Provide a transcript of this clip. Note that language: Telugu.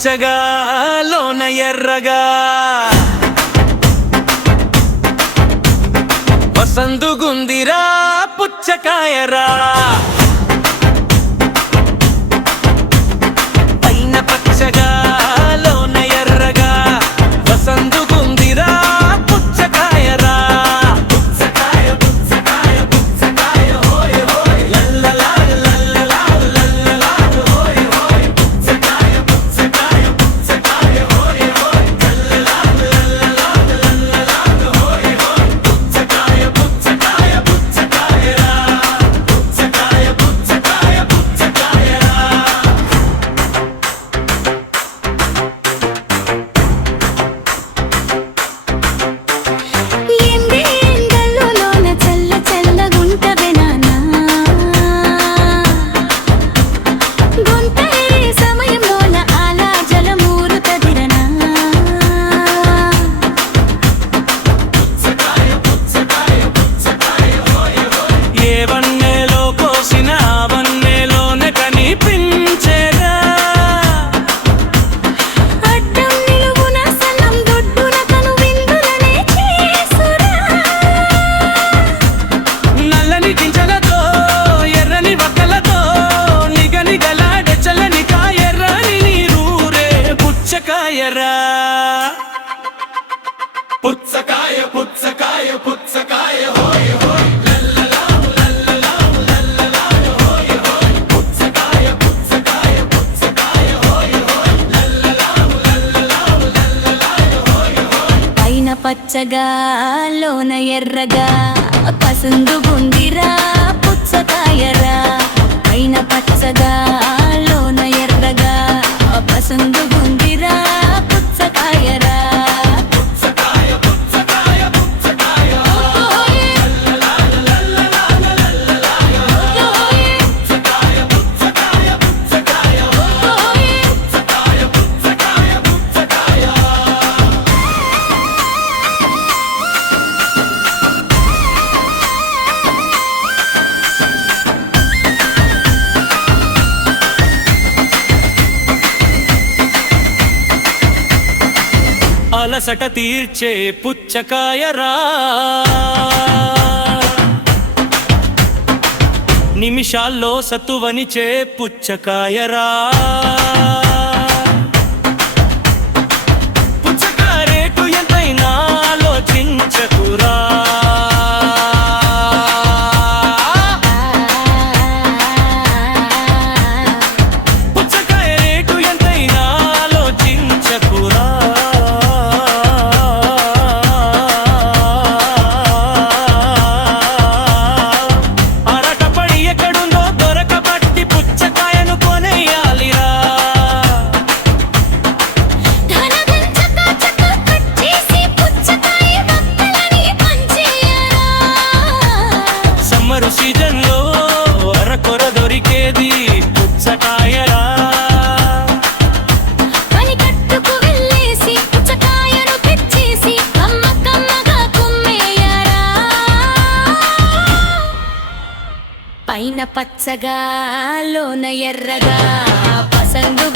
పచ్చగా లోన ఎర్రగా వసందుగుందిరా పుచ్చకాయరా పైన పచ్చగా లోన ఎర్రగా వసందుగుందిరా పుచ్చకాయరా పుచ్చకాయ పుచ్చకాయ పుచ్చకాయ హోయ్ హోయ్ లల్లలా లల్లలా లల్లలా హోయ్ హోయ్ పుచ్చకాయ పుచ్చకాయ పుచ్చకాయ హోయ్ హోయ్ లల్లలా లల్లలా లల్లలా హోయ్ హోయ్ పుచ్చకాయ పుచ్చకాయ పుచ్చకాయరా పుచ్చకాయ పుచ్చకాయ పుచ్చకాయరా పుచ్చకాయ పుచ్చకాయ పుచ్చకాయ హోయ్ హోయ్ లల్లలా లల్లలా లల్లలా హోయ్ హోయ్ పుచ్చకాయ పుచ్చకాయ పుచ్చకాయ హోయ్ హోయ్ లల్లలా లల్లలా లల్లలా హోయ్ హోయ్ పైన పచ్చగా లోన ఎర్రగా పసందుగుందిరా పుచ్చకాయరా పైన పచ్చగా లోన ఎర్రగా పసందుగుందిరా పుచ్చకాయరా అలసట తీర్చే పుచ్చకాయరా నిమిషాల్లో సత్తువనిచే పుచ్చకాయరా పుచ్చకాయ రేటు ఎంతైనా ఆలోచించకురా పుచ్చకాయ రేటు ఎంతైనా ఆలోచించకురా సీజన్లో అరకొర దొరికేది పుచ్చకాయరా పని కట్టుకు వెళ్ళేసి పుచ్చకాయను తెచ్చేసి కమ్మ కమ్మగా కుమ్మేయరా పైన పచ్చగా లోన ఎర్రగా పసందు